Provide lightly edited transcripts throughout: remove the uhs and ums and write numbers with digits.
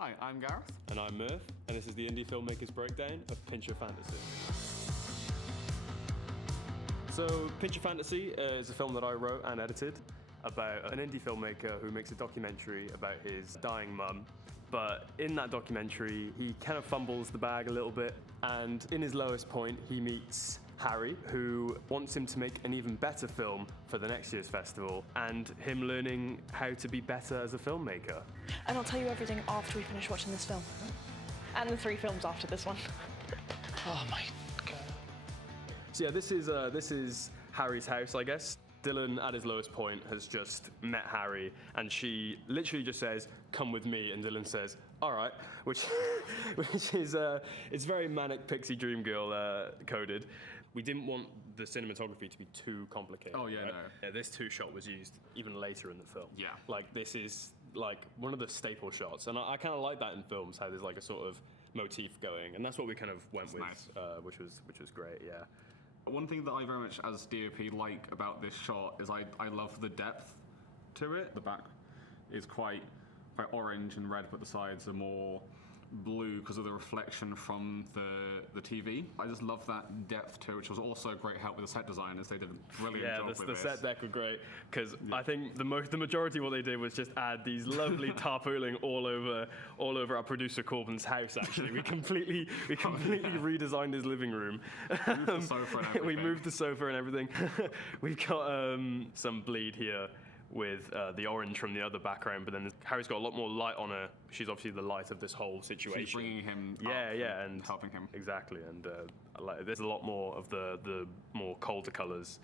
Hi, I'm Gareth. And I'm Murph, and this is the Indie Filmmakers Breakdown of Pinch of Fantasy. So, Pinch of Fantasy is a film that I wrote and edited about an indie filmmaker who makes a documentary about his dying mum. But in that documentary, he kind of fumbles the bag a little bit, and in his lowest point, he meets Harry, who wants him to make an even better film for the next year's festival, and him learning how to be better as a filmmaker. And I'll tell you everything after we finish watching this film. And the 3 films after this one. Oh my God. So yeah, this is Harry's house, I guess. Dylan, at his lowest point, has just met Harry, and she literally just says, "Come with me," and Dylan says, "All right," which is it's very manic pixie dream girl coded. We didn't want the cinematography to be too complicated. Oh yeah, right? no. Yeah, this 2-shot was used even later in the film. Yeah. Like this is like one of the staple shots, and I kind of like that in films, how there's like a sort of motif going, and that's what we kind of went with, nice. which was great. Yeah. One thing that I very much, as DOP, like about this shot is I love the depth to it. The back is quite orange and red, but the sides are more blue because of the reflection from the TV. I just love that depth to it, which was also a great help with the set designers. They did a brilliant job with the this. set deck were great because I think the majority of what they did was just add these lovely tarpauling all over our producer Corbin's house. Actually, we completely redesigned his living room. We moved the sofa and everything. We moved the sofa and everything. We've got some bleed here with the orange from the other background, but then Harry's got a lot more light on her. She's obviously the light of this whole situation. She's bringing him up and helping him. Exactly, and there's a lot more of the more colder colours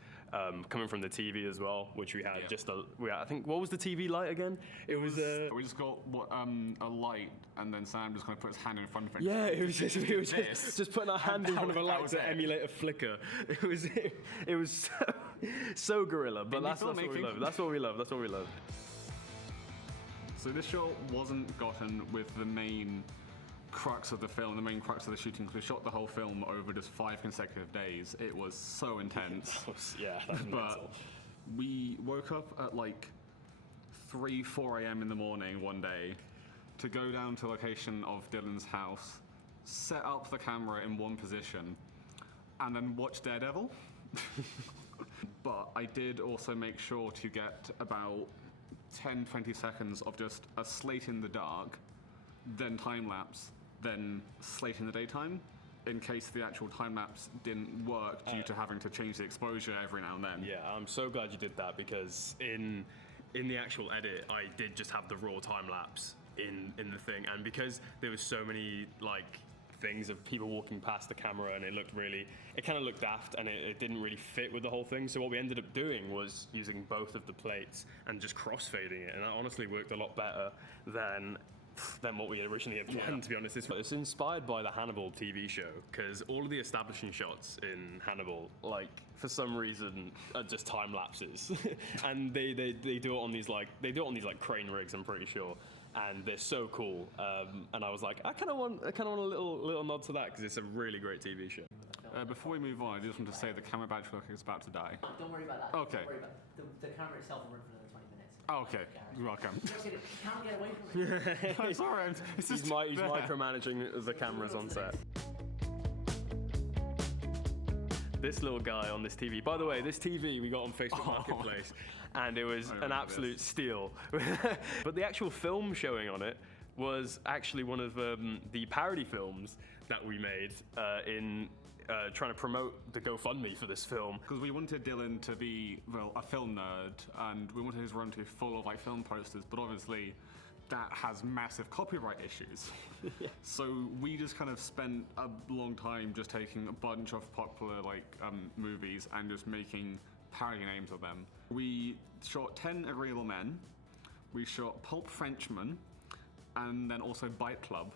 coming from the TV as well, which we had I think, what was the TV light again? It was we just got a light, and then Sam just kind of put his hand in front of it. Yeah, it was just putting our hand in front of a light to emulate a flicker. It was so guerrilla, but that's what we love. That's what we love. That's what we love. So this shot wasn't gotten with the main crux of the film, the main crux of the shooting, because we shot the whole film over just 5 consecutive days. It was so intense. That's but mental. We woke up at like 4 a.m. in the morning one day to go down to the location of Dylan's house, set up the camera in one position, and then watch Daredevil. But I did also make sure to get about 10-20 seconds of just a slate in the dark, then time-lapse, then slate in the daytime, in case the actual time-lapse didn't work due to having to change the exposure every now and then. Yeah, I'm so glad you did that, because in the actual edit, I did just have the raw time-lapse in the thing, and because there was so many things of people walking past the camera, and it kind of looked daft, and it didn't really fit with the whole thing. So what we ended up doing was using both of the plates and just crossfading it, and that honestly worked a lot better than what we originally had planned, to be honest. It's inspired by the Hannibal TV show, because all of the establishing shots in Hannibal, for some reason, are just time lapses, and they do it on these crane rigs, I'm pretty sure, and they're so cool. And I was like, I kind of want a little nod to that, because it's a really great TV show. Before we move on, I just want to say the camera battery looks like it's about to die. Don't worry about that. Okay. Don't worry about the camera itself will run for another 20 minutes. Oh, okay, you're welcome. You can't get away from it. I'm sorry, He's micromanaging the cameras on set. This little guy on this TV. By the way, this TV we got on Facebook Marketplace, and it was an absolute steal. But the actual film showing on it was actually one of the parody films that we made in trying to promote the GoFundMe for this film. Because we wanted Dylan to be, a film nerd, and we wanted his room to be full of film posters, but obviously that has massive copyright issues. Yeah. So we just kind of spent a long time just taking a bunch of popular movies and just making parody names of them. We shot 10 Agreeable Men, we shot Pulp Frenchman, and then also Bite Club.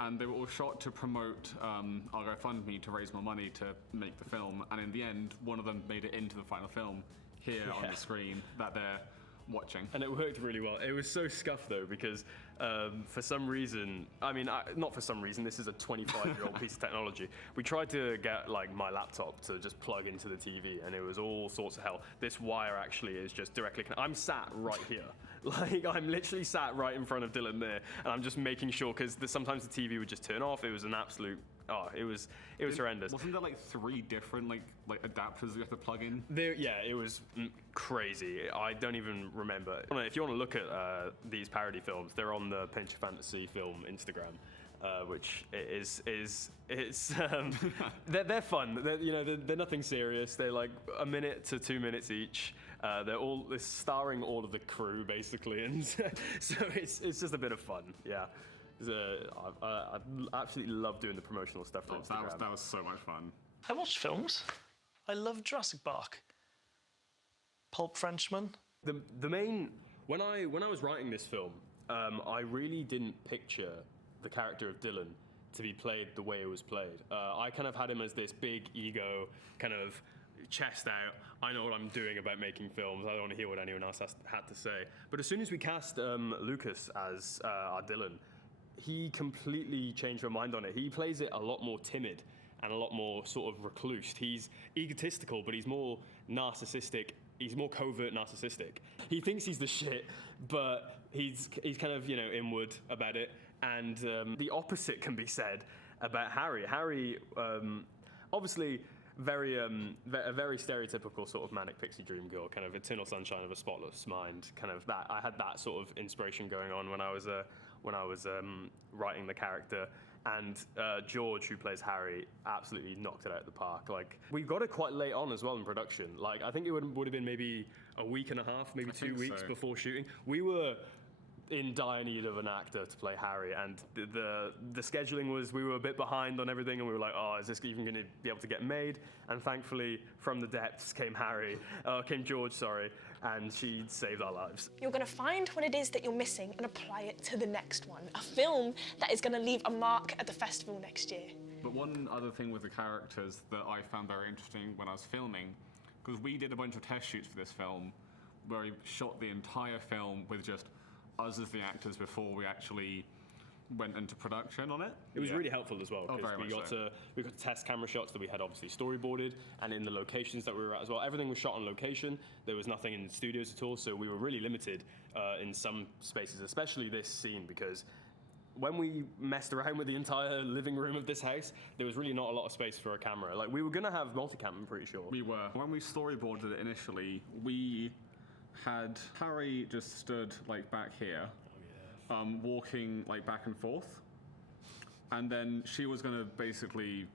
And they were all shot to promote our GoFundMe to raise more money to make the film. And in the end, one of them made it into the final film here on the screen that they're watching. And it worked really well. It was so scuffed though, because for some reason, not for some reason, this is a 25-year-old piece of technology. We tried to get my laptop to just plug into the TV, and it was all sorts of hell. This wire actually is just directly I'm sat right here. Like, I'm literally sat right in front of Dylan there, and I'm just making sure, because sometimes the TV would just turn off. It was an absolute, it was horrendous. Wasn't there like 3 different like adapters you have to plug in? Yeah, it was crazy. I don't even remember. If you want to look at these parody films, they're on the Pinch of Fantasy Film Instagram. Which they're fun. They're nothing serious. They're like 1 minute to 2 minutes each. They're starring all of the crew basically, and so it's just a bit of fun. Yeah, I absolutely love doing the promotional stuff for Instagram. That was so much fun. I watched films. I love Jurassic Park. Pulp Frenchman. The main when I was writing this film, I really didn't picture the character of Dylan to be played the way it was played. I kind of had him as this big ego, kind of chest out. I know what I'm doing about making films. I don't want to hear what anyone else had to say. But as soon as we cast Lucas as our Dylan, he completely changed my mind on it. He plays it a lot more timid and a lot more sort of recluse. He's egotistical, but he's more narcissistic. He's more covert narcissistic. He thinks he's the shit, but he's kind of inward about it. And the opposite can be said about Harry. Harry, obviously, a very stereotypical sort of manic pixie dream girl, kind of eternal sunshine of a spotless mind. Kind of that. I had that sort of inspiration going on when I was writing the character. And George, who plays Harry, absolutely knocked it out of the park. Like, we got it quite late on as well in production. Like, I think it would have been maybe a week and a half, maybe 2 weeks before shooting. We were in dire need of an actor to play Harry, and the scheduling was, we were a bit behind on everything, and we were like, is this even going to be able to get made? And thankfully, from the depths came George, and she saved our lives. You're going to find what it is that you're missing and apply it to the next one. A film that is going to leave a mark at the festival next year. But one other thing with the characters that I found very interesting when I was filming, because we did a bunch of test shoots for this film, where we shot the entire film with just us as the actors before we actually went into production on it. It was really helpful as well, because we got to test camera shots that we had obviously storyboarded, and in the locations that we were at as well. Everything was shot on location. There was nothing in the studios at all, so we were really limited in some spaces, especially this scene, because when we messed around with the entire living room of this house, there was really not a lot of space for a camera. Like, we were gonna have multicam, I'm pretty sure. We were. When we storyboarded it initially, we had Harry just stood like back here, walking like back and forth, and then she was going to basically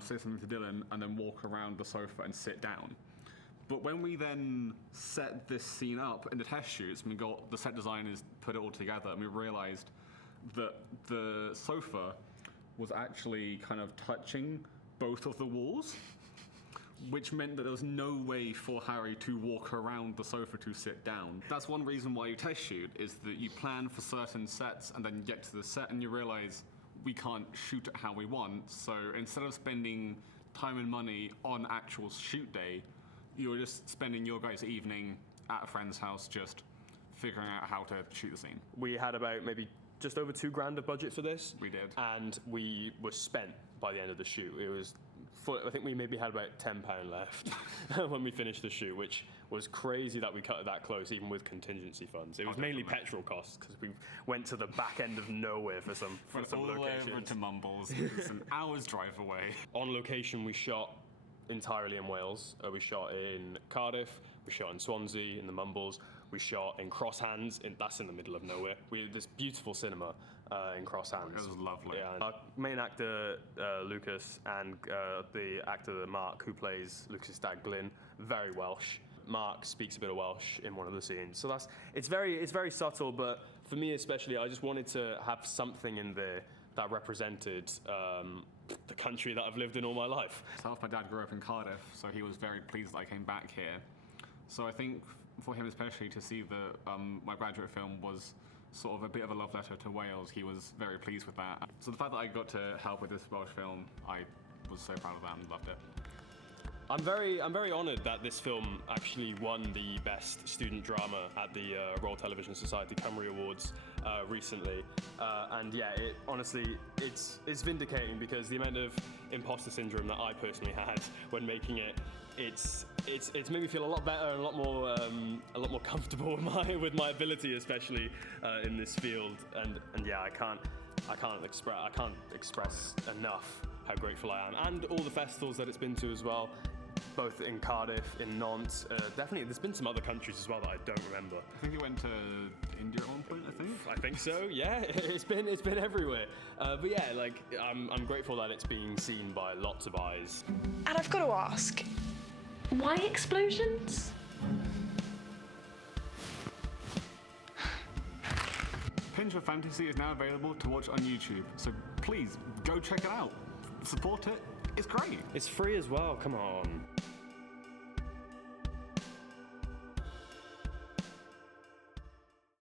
say something to Dylan and then walk around the sofa and sit down. But when we then set this scene up in the test shoots, and we got the set designers put it all together, and we realized that the sofa was actually kind of touching both of the walls, which meant that there was no way for Harry to walk around the sofa to sit down. That's one reason why you test shoot, is that you plan for certain sets and then you get to the set and you realize we can't shoot it how we want. So instead of spending time and money on actual shoot day, you're just spending your guys' evening at a friend's house just figuring out how to shoot the scene. We had about maybe just over $2,000 of budget for this. We did. And we were spent by the end of the shoot. It was, I think we maybe had about £10 left when we finished the shoot, which was crazy that we cut it that close, even with contingency funds. It was mainly petrol costs, because we went to the back end of nowhere for some locations. Over to Mumbles. It's an hour's drive away. On location, we shot entirely in Wales. We shot in Cardiff. We shot in Swansea, in the Mumbles. We shot in Cross Hands, that's in the middle of nowhere. We had this beautiful cinema in Cross Hands. It was lovely. Yeah, our main actor, Lucas, and the actor, Mark, who plays Lucas's dad, Glyn, very Welsh. Mark speaks a bit of Welsh in one of the scenes. So it's very subtle, but for me especially, I just wanted to have something in there that represented the country that I've lived in all my life. My dad grew up in Cardiff, so he was very pleased that I came back here. So I think for him especially, to see that my graduate film was sort of a bit of a love letter to Wales, he was very pleased with that. So the fact that I got to help with this Welsh film, I was so proud of that and loved it. I'm very honoured that this film actually won the Best Student Drama at the Royal Television Society Cymru Awards recently, and yeah, it honestly it's vindicating because the amount of imposter syndrome that I personally had when making it, it's made me feel a lot better and a lot more comfortable with my ability, especially in this field, and yeah, I can't express enough how grateful I am, and all the festivals that it's been to as well, both in Cardiff, in Nantes. Definitely, there's been some other countries as well that I don't remember. I think you went to India at one point, I think. I think so. Yeah, it's been everywhere. But yeah, like I'm grateful that it's being seen by lots of eyes. And I've got to ask, why explosions? Pinch of Fantasy is now available to watch on YouTube, so please go check it out. Support it. It's great. It's free as well. Come on.